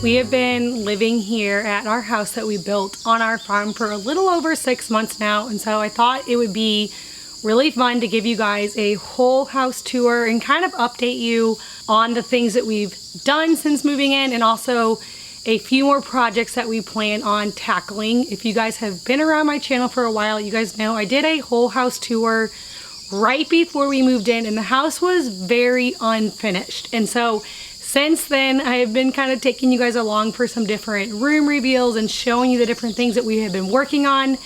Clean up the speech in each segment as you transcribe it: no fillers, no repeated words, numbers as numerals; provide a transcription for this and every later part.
We have been living here at our house that we built on our farm for a little over 6 months now, and so I thought it would be really fun to give you guys a whole house tour and kind of update you on the things that we've done since moving in, and also a few more projects that we plan on tackling. If you guys have been around my channel for a while, you guys know I did a whole house tour right before we moved in, and the house was very unfinished. And so since then, I have been kind of taking you guys along for some different room reveals and showing you the different things that we have been working on.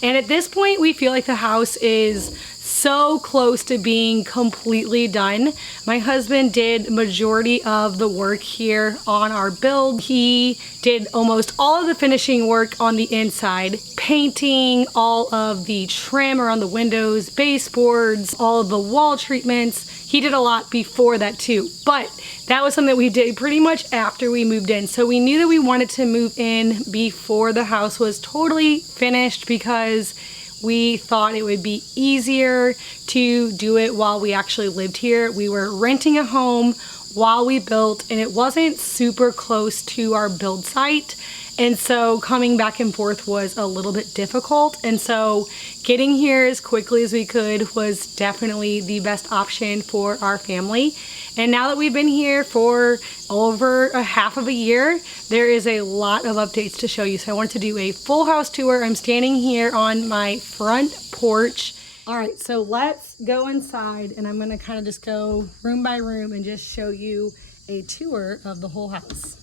And at this point, we feel like the house is so close to being completely done. My husband did majority of the work here on our build. He did almost all of the finishing work on the inside, painting, all of the trim around the windows, baseboards, all of the wall treatments. He did a lot before that too, but that was something that we did pretty much after we moved in. So we knew that we wanted to move in before the house was totally finished because we thought it would be easier to do it while we actually lived here. We were renting a home while we built, and it wasn't super close to our build site. And so coming back and forth was a little bit difficult. And so getting here as quickly as we could was definitely the best option for our family. And now that we've been here for over a half of a year, there is a lot of updates to show you. So I wanted to do a full house tour. I'm standing here on my front porch. All right, so let's go inside, and I'm gonna kind of just go room by room and just show you a tour of the whole house.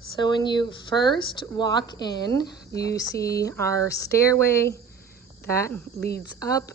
So when you first walk in, you see our stairway that leads up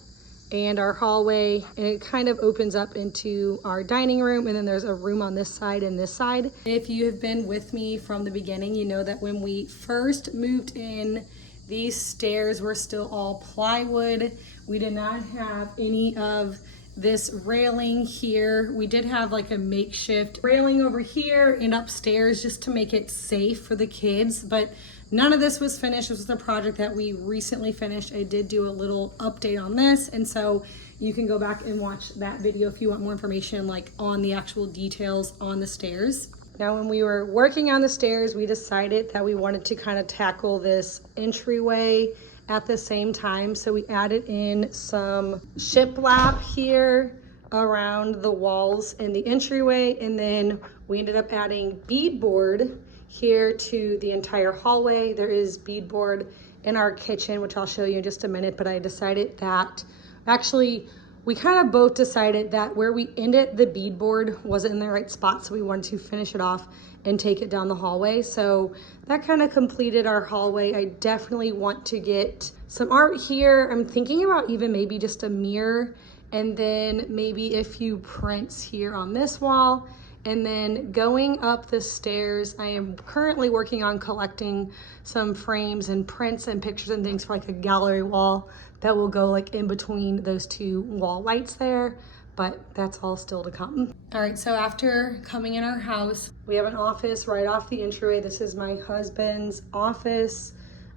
and our hallway, and it kind of opens up into our dining room, and then there's a room on this side and this side. If you have been with me from the beginning, you know that when we first moved in, these stairs were still all plywood. We did not have any of this railing here. We did have like a makeshift railing over here and upstairs just to make it safe for the kids, but none of this was finished. This was a project that we recently finished. I did do a little update on this, and so you can go back and watch that video if you want more information like on the actual details on the stairs. Now, when we were working on the stairs, we decided that we wanted to kind of tackle this entryway at the same time. So we added in some shiplap here around the walls in the entryway, and then we ended up adding beadboard here to the entire hallway. There is beadboard in our kitchen, which I'll show you in just a minute, but I decided that actually we kind of both decided that where we ended the beadboard wasn't in the right spot, so we wanted to finish it off and take it down the hallway. So that kind of completed our hallway. I definitely want to get some art here. I'm thinking about even maybe just a mirror, and then maybe a few prints here on this wall. And then going up the stairs, I am currently working on collecting some frames and prints and pictures and things for like a gallery wall that will go like in between those two wall lights there, but that's all still to come. All right, so after coming in our house, we have an office right off the entryway. This is my husband's office.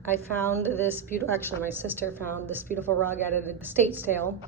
I found this beautiful, actually my sister found this beautiful rug at an estate sale,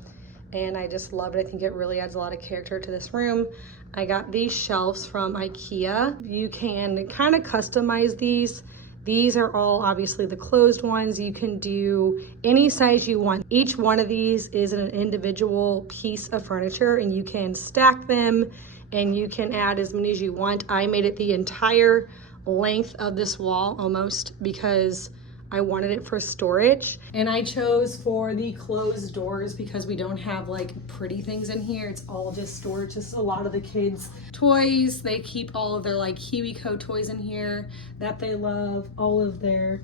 and I just love it. I think it really adds a lot of character to this room. I got these shelves from IKEA. You can kind of customize these. These are all obviously the closed ones. You can do any size you want. Each one of these is an individual piece of furniture, and you can stack them and you can add as many as you want. I made it the entire length of this wall almost because I wanted it for storage, and I chose for the closed doors because we don't have like pretty things in here. It's all just storage, just a lot of the kids' toys. They keep all of their like KiwiCo toys in here that they love. All of their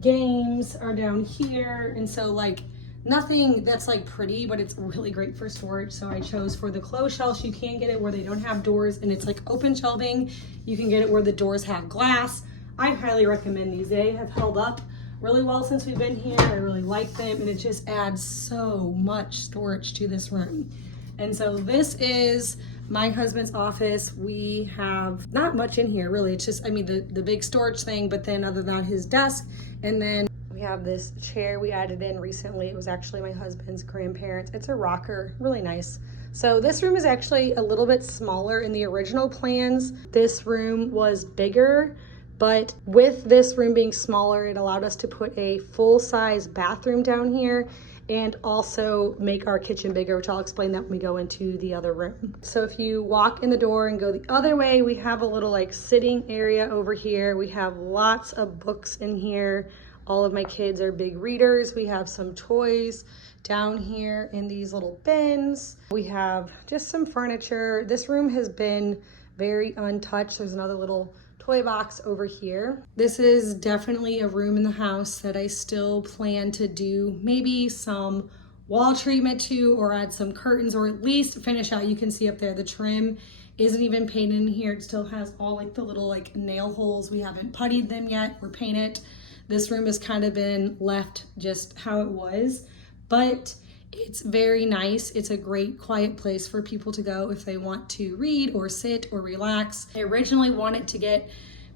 games are down here, and so like nothing that's like pretty, but it's really great for storage. So I chose for the closed shelves. You can get it where they don't have doors and it's like open shelving. You can get it where the doors have glass. I highly recommend these. They have held up really well since we've been here. I really like them, and it just adds so much storage to this room. And so this is my husband's office. We have not much in here really. It's just, I mean, the big storage thing, but then other than that, his desk. And then we have this chair we added in recently. It was actually my husband's grandparents. It's a rocker, really nice. So this room is actually a little bit smaller in the original plans. This room was bigger But with this room being smaller, it allowed us to put a full-size bathroom down here and also make our kitchen bigger, which I'll explain that when we go into the other room. So if you walk in the door and go the other way, we have a little like sitting area over here. We have lots of books in here. All of my kids are big readers. We have some toys down here in these little bins. We have just some furniture. This room has been very untouched. There's another little toy box over here. This is definitely a room in the house that I still plan to do maybe some wall treatment to, or add some curtains, or at least finish out. You can see up there the trim isn't even painted in here. It still has all like the little like nail holes. We haven't puttied them yet or painted. This room has kind of been left just how it was, but it's very nice. It's a great quiet place for people to go if they want to read or sit or relax. I originally wanted to get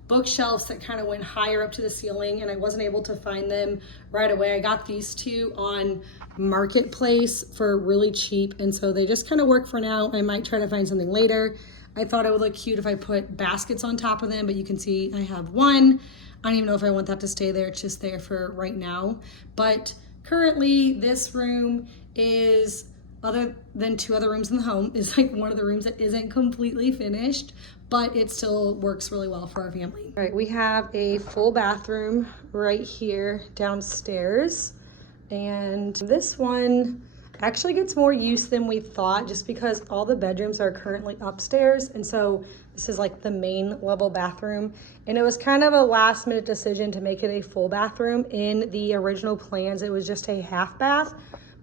bookshelves that kind of went higher up to the ceiling, and I wasn't able to find them right away. I got these two on Marketplace for really cheap, and so they just kind of work for now. I might try to find something later. I thought it would look cute if I put baskets on top of them, but you can see I have one. I don't even know if I want that to stay there. It's just there for right now. But currently, this room is, other than two other rooms in the home, is like one of the rooms that isn't completely finished, but it still works really well for our family. All right, we have a full bathroom right here downstairs. And this one actually gets more use than we thought, just because all the bedrooms are currently upstairs. And so this is like the main level bathroom. And it was kind of a last minute decision to make it a full bathroom. In the original plans, it was just a half bath,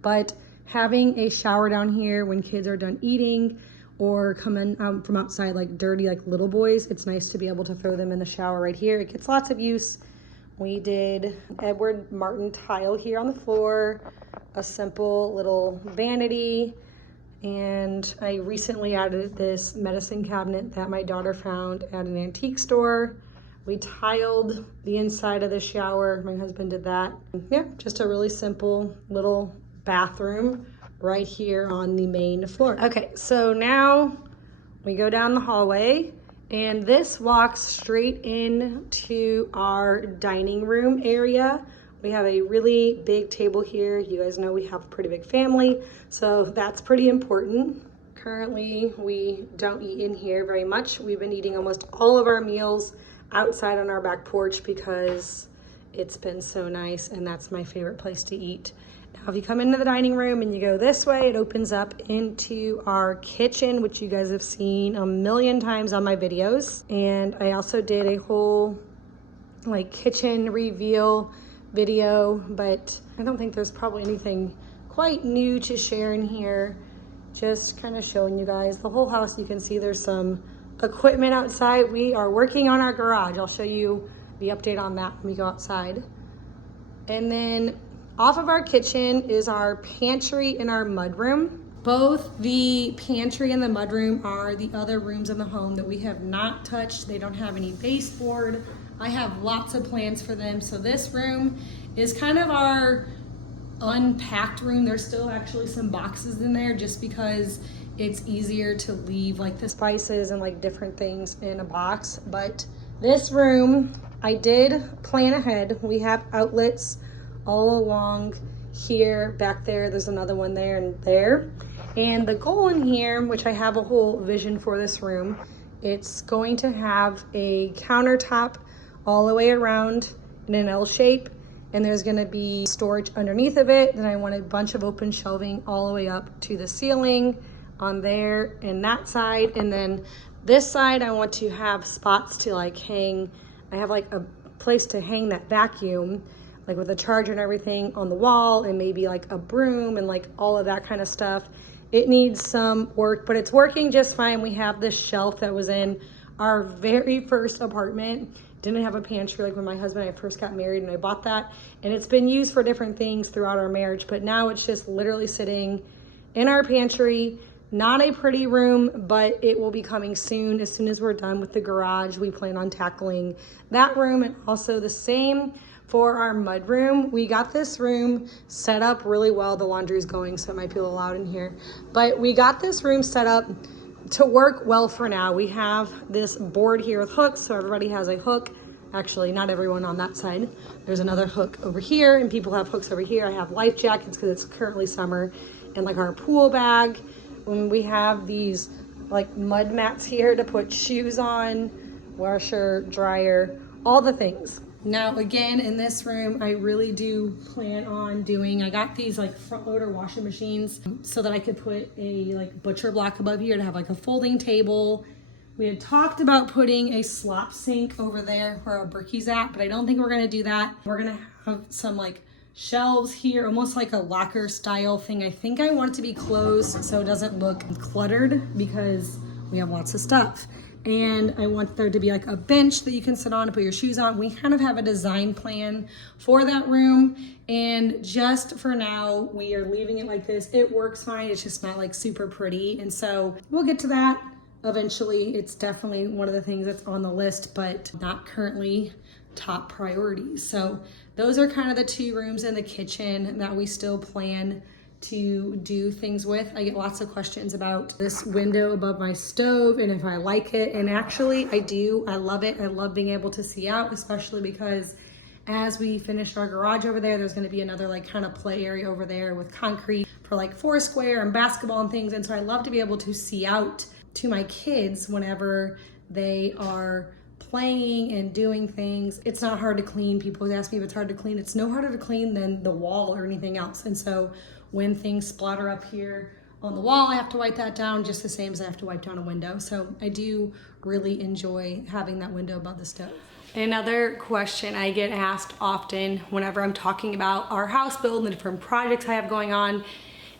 but having a shower down here when kids are done eating or coming from outside like dirty like little boys, it's nice to be able to throw them in the shower right here. It gets lots of use. We did Edward Martin tile here on the floor, a simple little vanity, and I recently added this medicine cabinet that my daughter found at an antique store. We tiled the inside of the shower. My husband did that. Yeah, just a really simple little bathroom right here on the main floor. Okay, so now we go down the hallway, and this walks straight into our dining room area. We have a really big table here. You guys know we have a pretty big family, so that's pretty important. Currently, we don't eat in here very much. We've been eating almost all of our meals outside on our back porch because it's been so nice, and that's my favorite place to eat. Now, if you come into the dining room and you go this way, it opens up into our kitchen, which you guys have seen a million times on my videos. And I also did a whole like kitchen reveal video, but I don't think there's probably anything quite new to share in here. Just kind of showing you guys the whole house. You can see there's some equipment outside. We are working on our garage. I'll show you the update on that when we go outside. And then off of our kitchen is our pantry and our mudroom. Both the pantry and the mudroom are the other rooms in the home that we have not touched. They don't have any baseboard. I have lots of plans for them. So this room is kind of our unpacked room. There's still actually some boxes in there just because it's easier to leave like the spices and like different things in a box. But this room, I did plan ahead. We have outlets all along here, back there. There's another one there and there. And the goal in here, which I have a whole vision for this room, it's going to have a countertop all the way around in an L shape, and there's going to be storage underneath of it. Then I want a bunch of open shelving all the way up to the ceiling on there and that side. And then this side, I want to have spots to like hang. I have like a place to hang that vacuum, like with a charger and everything on the wall, and maybe like a broom and like all of that kind of stuff. It needs some work, but it's working just fine. We have this shelf that was in our very first apartment. Didn't have a pantry like when my husband and I first got married, and I bought that. And it's been used for different things throughout our marriage, but now it's just literally sitting in our pantry. Not a pretty room, but it will be coming soon. As soon as we're done with the garage, we plan on tackling that room, and also the same for our mud room. We got this room set up really well. The laundry is going, so it might be a little loud in here. But we got this room set up to work well for now. We have this board here with hooks, so everybody has a hook Actually, not everyone on that side. There's another hook over here, and people have hooks over here. I have life jackets because it's currently summer, and like our pool bag. When we have these like mud mats here to put shoes on, washer, dryer, all the things. Now again, in this room, I really do plan on doing, I got these like front loader washing machines so that I could put a like butcher block above here to have like a folding table. We had talked about putting a slop sink over there where our bricky's at, but I don't think we're gonna do that. We're gonna have some like shelves here, almost like a locker style thing. I think I want it to be closed so it doesn't look cluttered because we have lots of stuff. And I want there to be like a bench that you can sit on and put your shoes on. We kind of have a design plan for that room. And just for now, we are leaving it like this. It works fine, it's just not like super pretty. And so we'll get to that eventually. It's definitely one of the things that's on the list, but not currently top priorities. So those are kind of the two rooms in the kitchen that we still plan to do things with. I get lots of questions about this window above my stove and if I like it, and actually I do. I love it. I love being able to see out, especially because as we finish our garage over there, there's going to be another like kind of play area over there with concrete for like Foursquare and basketball and things. And so I love to be able to see out to my kids whenever they are playing and doing things. It's not hard to clean. People ask me if it's hard to clean. It's no harder to clean than the wall or anything else. And so when things splatter up here on the wall, I have to wipe that down just the same as I have to wipe down a window. So I do really enjoy having that window above the stove. Another question I get asked often whenever I'm talking about our house build and the different projects I have going on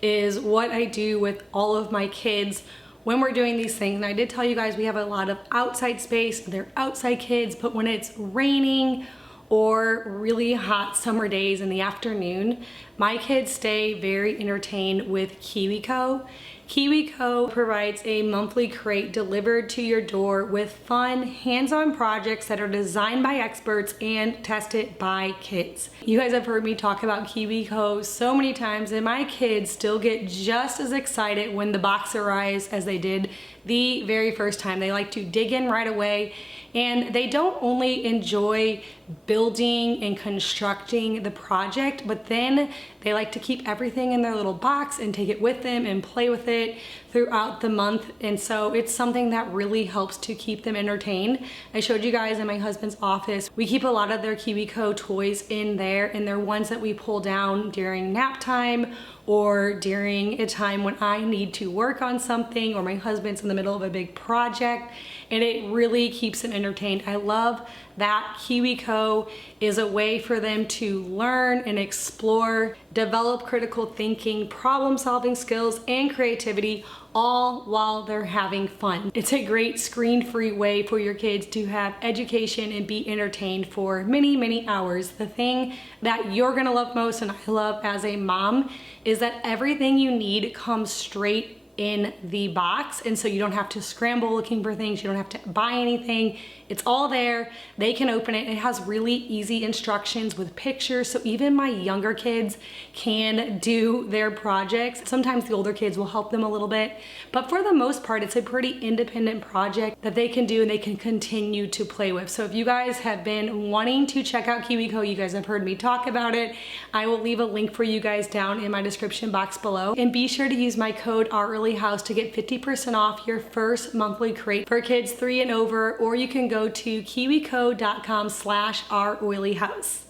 is what I do with all of my kids when we're doing these things. And I did tell you guys we have a lot of outside space. They're outside kids, but when it's raining or really hot summer days in the afternoon, my kids stay very entertained with KiwiCo. KiwiCo provides a monthly crate delivered to your door with fun, hands-on projects that are designed by experts and tested by kids. You guys have heard me talk about KiwiCo so many times, and my kids still get just as excited when the box arrives as they did the very first time. They like to dig in right away, and they don't only enjoy building and constructing the project, but then they like to keep everything in their little box and take it with them and play with it throughout the month. And so it's something that really helps to keep them entertained. I showed you guys in my husband's office, we keep a lot of their KiwiCo toys in there, and they're ones that we pull down during nap time or during a time when I need to work on something or my husband's in the middle of a big project, and it really keeps them entertained. I love that KiwiCo is a way for them to learn and explore, develop critical thinking, problem-solving skills, and creativity, all while they're having fun. It's a great screen-free way for your kids to have education and be entertained for many, many hours. The thing that you're gonna love most, and I love as a mom, is that everything you need comes straight in the box, and so you don't have to scramble looking for things, you don't have to buy anything. It's all there. They can open it. It has really easy instructions with pictures, so even my younger kids can do their projects. Sometimes the older kids will help them a little bit, but for the most part, it's a pretty independent project that they can do and they can continue to play with. So if you guys have been wanting to check out KiwiCo, you guys have heard me talk about it, I will leave a link for you guys down in my description box below. And be sure to use my code OurEarlyHouse to get 50% off your first monthly crate for kids 3 and over, or you can go to kiwico.com/ouroilyhouse.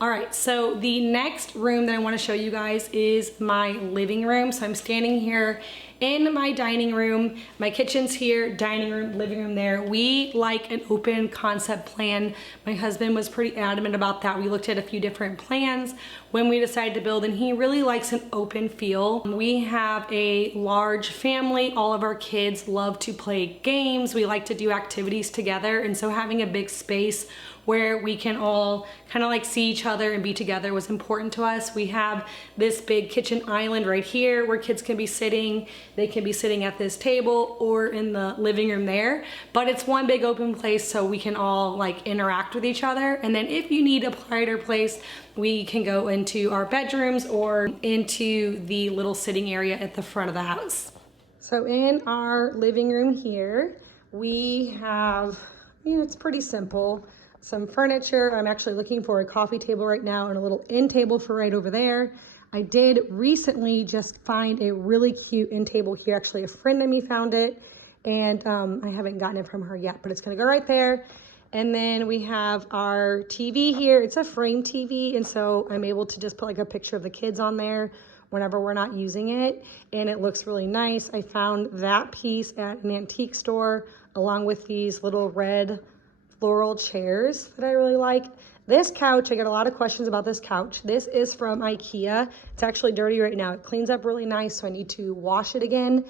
All right, so the next room that I want to show you guys is my living room. So I'm standing here in my dining room. My kitchen's here, dining room, living room there. We like an open concept plan. My husband was pretty adamant about that. We looked at a few different plans when we decided to build, and he really likes an open feel. We have a large family. All of our kids love to play games. We like to do activities together, and so having a big space where we can all kind of like see each other and be together was important to us. We have this big kitchen island right here where kids can be sitting. They can be sitting at this table or in the living room there, but it's one big open place so we can all like interact with each other. And then if you need a quieter place, we can go into our bedrooms or into the little sitting area at the front of the house. So in our living room here, we have, it's pretty simple. some furniture. I'm actually looking for a coffee table right now and a little end table for right over there. I did recently just find a really cute end table here. Actually, a friend of me found it, and I haven't gotten it from her yet, but it's gonna go right there. And then we have our TV here. It's a frame TV, and so I'm able to just put like a picture of the kids on there whenever we're not using it, and it looks really nice. I found that piece at an antique store along with these little red floral chairs that I really like. This couch, I get a lot of questions about this couch. This is from IKEA. It's actually dirty right now. It cleans up really nice, so I need to wash it again.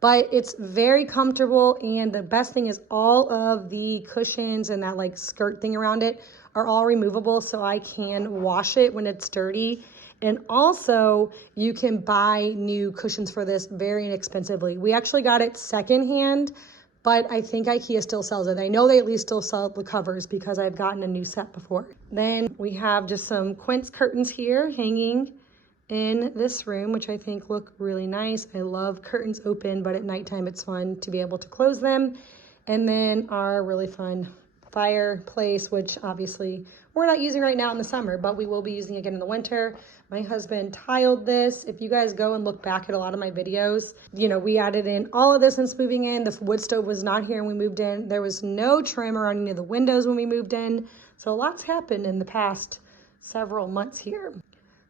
But it's very comfortable, and the best thing is all of the cushions and that like skirt thing around it are all removable, so I can wash it when it's dirty. And also, you can buy new cushions for this very inexpensively. We actually got it secondhand, but I think IKEA still sells it. I know they at least still sell the covers because I've gotten a new set before. Then we have just some quince curtains here hanging in this room, which I think look really nice. I love curtains open, but at nighttime it's fun to be able to close them. And then our really fun fireplace, which obviously we're not using right now in the summer, but we will be using again in the winter. My husband tiled this. If you guys go and look back at a lot of my videos, you know, we added in all of this since moving in. The wood stove was not here when we moved in. There was no trim around any of the windows when we moved in. So a lot's happened in the past several months here.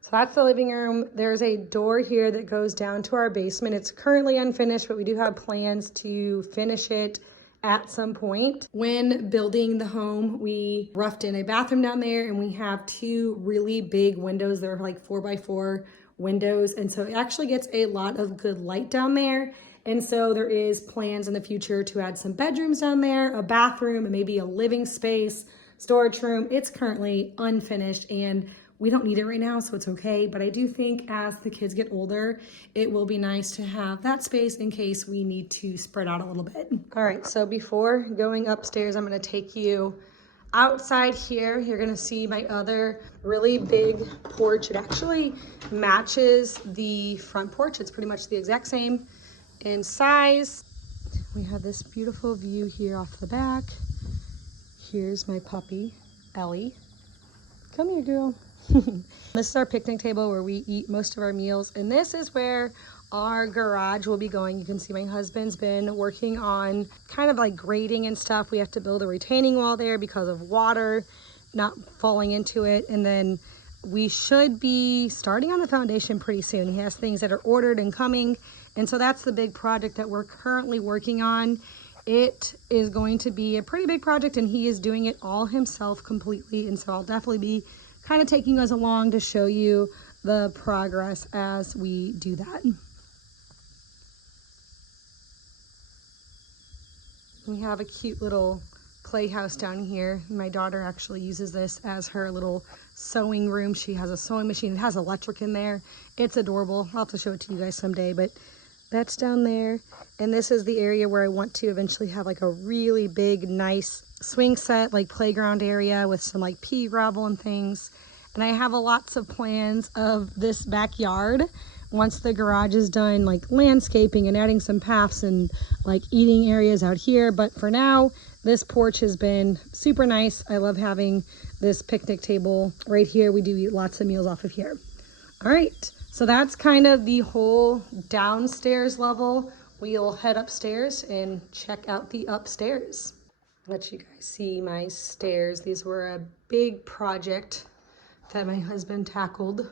So that's the living room. There's a door here that goes down to our basement. It's currently unfinished, but we do have plans to finish it at some point. When building the home, we roughed in a bathroom down there, and we have two really big windows. They're like 4x4 windows, and so it actually gets a lot of good light down there. And so there is plans in the future to add some bedrooms down there, a bathroom, and maybe a living space, storage room. It's currently unfinished, and we don't need it right now, so it's okay. But I do think as the kids get older, it will be nice to have that space in case we need to spread out a little bit. All right, so before going upstairs, I'm gonna take you outside here. You're gonna see my other really big porch. It actually matches the front porch. It's pretty much the exact same in size. We have this beautiful view here off the back. Here's my puppy, Ellie. Come here, girl. This is our picnic table where we eat most of our meals, and this is where our garage will be going. You can see my husband's been working on kind of like grading and stuff. We have to build a retaining wall there because of water not falling into it, and then we should be starting on the foundation pretty soon. He has things that are ordered and coming, and so that's the big project that we're currently working on. It is going to be a pretty big project, and he is doing it all himself completely, and so I'll definitely be kind of taking us along to show you the progress as we do that. We have a cute little playhouse down here. My daughter actually uses this as her little sewing room. She has a sewing machine. It has electric in there. It's adorable. I'll have to show it to you guys someday, but that's down there. And this is the area where I want to eventually have like a really big, nice swing set, like playground area with some like pea gravel and things. And I have lots of plans of this backyard once the garage is done, like landscaping and adding some paths and like eating areas out here. But for now, this porch has been super nice. I love having this picnic table right here. We do eat lots of meals off of here. All right, so that's kind of the whole downstairs level. We'll head upstairs and check out the upstairs. I'll let you guys see my stairs. These were a big project that my husband tackled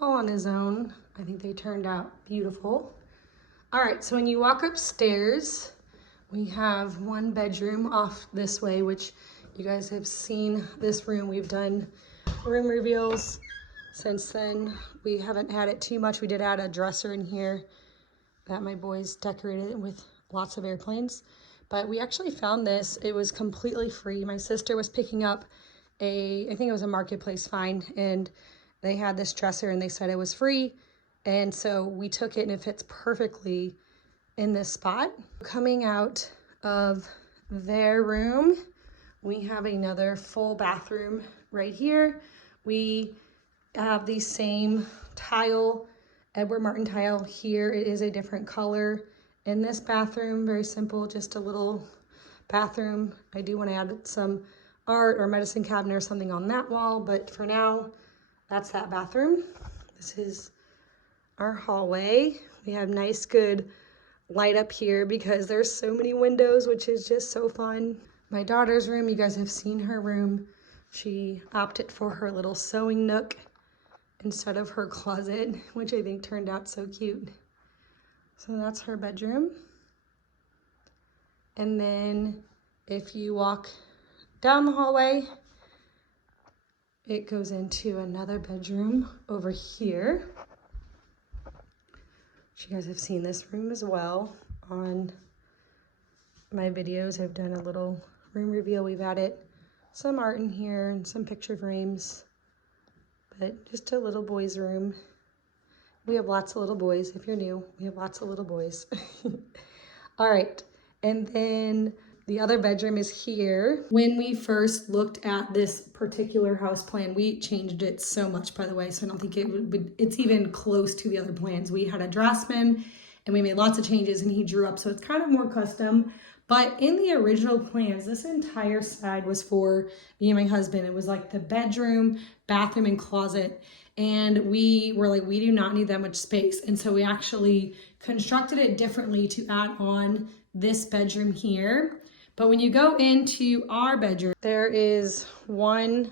all on his own. I think they turned out beautiful. All right, so when you walk upstairs, we have one bedroom off this way, which you guys have seen this room. We've done room reveals since then. We haven't had it too much. We did add a dresser in here that my boys decorated with lots of airplanes. But we actually found this. It was completely free. My sister was picking up I think it was a marketplace find, and they had this dresser and they said it was free. And so we took it, and it fits perfectly in this spot. Coming out of their room, we have another full bathroom right here. We have the same tile, Edward Martin tile here. It is a different color in this bathroom. Very simple, just a little bathroom. I do want to add some art or medicine cabinet or something on that wall. But for now, that's that bathroom. This is our hallway. We have nice, good light up here because there's so many windows, which is just so fun. My daughter's room, you guys have seen her room. She opted for her little sewing nook instead of her closet, which I think turned out so cute. So that's her bedroom. And then if you walk down the hallway, it goes into another bedroom over here. You guys have seen this room as well on my videos. I've done a little room reveal. We've added some art in here and some picture frames, but just a little boy's room. We have lots of little boys. If you're new, we have lots of little boys. All right, and then the other bedroom is here. When we first looked at this particular house plan, we changed it so much, by the way, so I don't think it's even close to the other plans. We had a draftsman and we made lots of changes and he drew up, so it's kind of more custom. But in the original plans, this entire side was for me and my husband. It was like the bedroom, bathroom, and closet. And we were like, we do not need that much space. And so we actually constructed it differently to add on this bedroom here. But when you go into our bedroom, there is one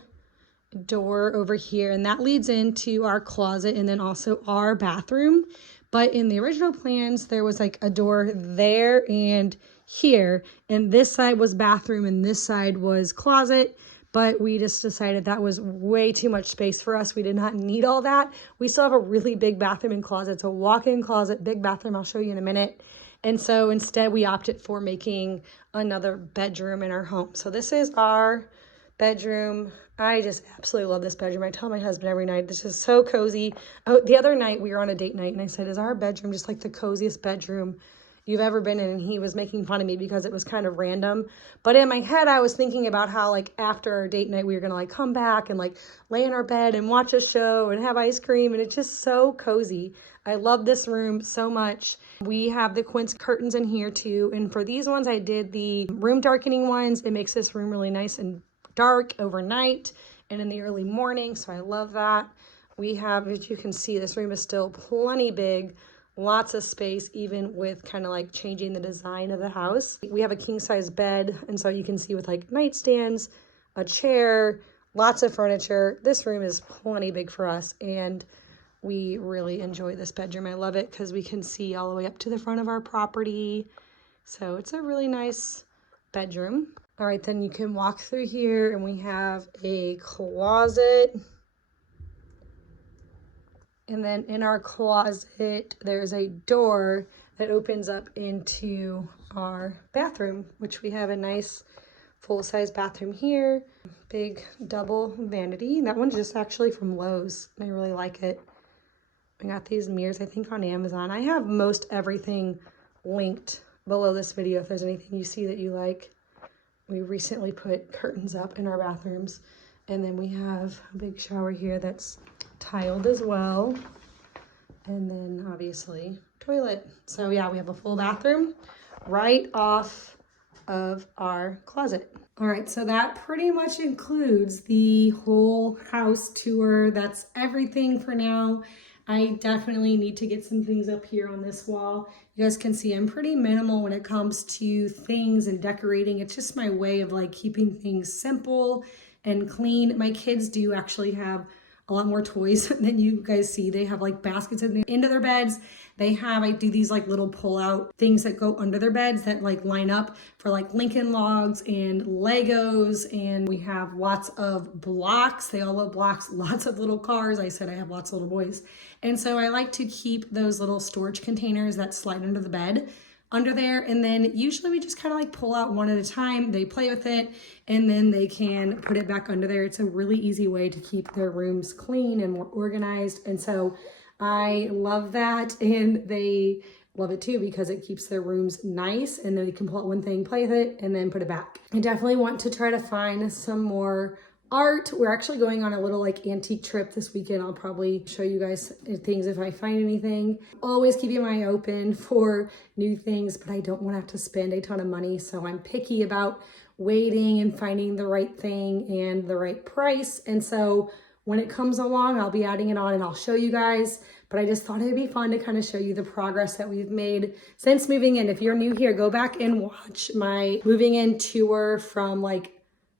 door over here, and that leads into our closet and then also our bathroom. But in the original plans, there was like a door there and here, and this side was bathroom and this side was closet. But we just decided that was way too much space for us. We did not need all that. We still have a really big bathroom and closet. It's a walk-in closet, big bathroom. I'll show you in a minute. And so instead we opted for making another bedroom in our home. So this is our bedroom. I just absolutely love this bedroom. I tell my husband every night, this is so cozy. Oh, the other night we were on a date night and I said, is our bedroom just like the coziest bedroom you've ever been in? And he was making fun of me because it was kind of random. But in my head, I was thinking about how like after our date night, we were gonna like come back and like lay in our bed and watch a show and have ice cream. And it's just so cozy. I love this room so much. We have the quince curtains in here too. And for these ones, I did the room darkening ones. It makes this room really nice and dark overnight and in the early morning. So I love that. We have, as you can see, this room is still plenty big. Lots of space, even with kind of like changing the design of the house. We have a king size bed. And so you can see with like nightstands, a chair, lots of furniture. This room is plenty big for us. And we really enjoy this bedroom. I love it because we can see all the way up to the front of our property. So it's a really nice bedroom. All right, then you can walk through here and we have a closet. And then in our closet, there's a door that opens up into our bathroom, which we have a nice full-size bathroom here. Big double vanity. That one's just actually from Lowe's. I really like it. I got these mirrors, I think, on Amazon. I have most everything linked below this video if there's anything you see that you like. We recently put curtains up in our bathrooms. And then we have a big shower here that's tiled as well. And then obviously toilet. So yeah, we have a full bathroom right off of our closet. All right, so that pretty much includes the whole house tour. That's everything for now. I definitely need to get some things up here on this wall. You guys can see I'm pretty minimal when it comes to things and decorating. It's just my way of like keeping things simple and clean. My kids do actually have a lot more toys than you guys see. They have like baskets into their beds. I do these like little pull out things that go under their beds that like line up for like Lincoln Logs and Legos. And we have lots of blocks. They all love blocks, lots of little cars. I said I have lots of little boys. And so I like to keep those little storage containers that slide under the bed under there. And then usually we just kind of like pull out one at a time. They play with it and then they can put it back under there. It's a really easy way to keep their rooms clean and more organized. And so I love that, and they love it too because it keeps their rooms nice, and then they can pull out one thing, play with it, and then put it back. I definitely want to try to find some more art. We're actually going on a little like antique trip this weekend. I'll probably show you guys things if I find anything. Always keeping my eye open for new things, but I don't want to have to spend a ton of money, so I'm picky about waiting and finding the right thing and the right price. And so when it comes along, I'll be adding it on and I'll show you guys. But I just thought it'd be fun to kind of show you the progress that we've made since moving in. If you're new here, go back and watch my moving in tour from like,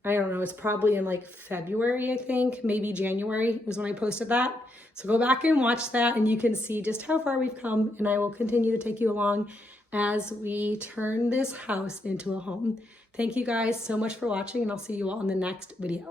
I don't know, it's probably in like February, I think, maybe January was when I posted that. So go back and watch that and you can see just how far we've come, and I will continue to take you along as we turn this house into a home. Thank you guys so much for watching, and I'll see you all in the next video.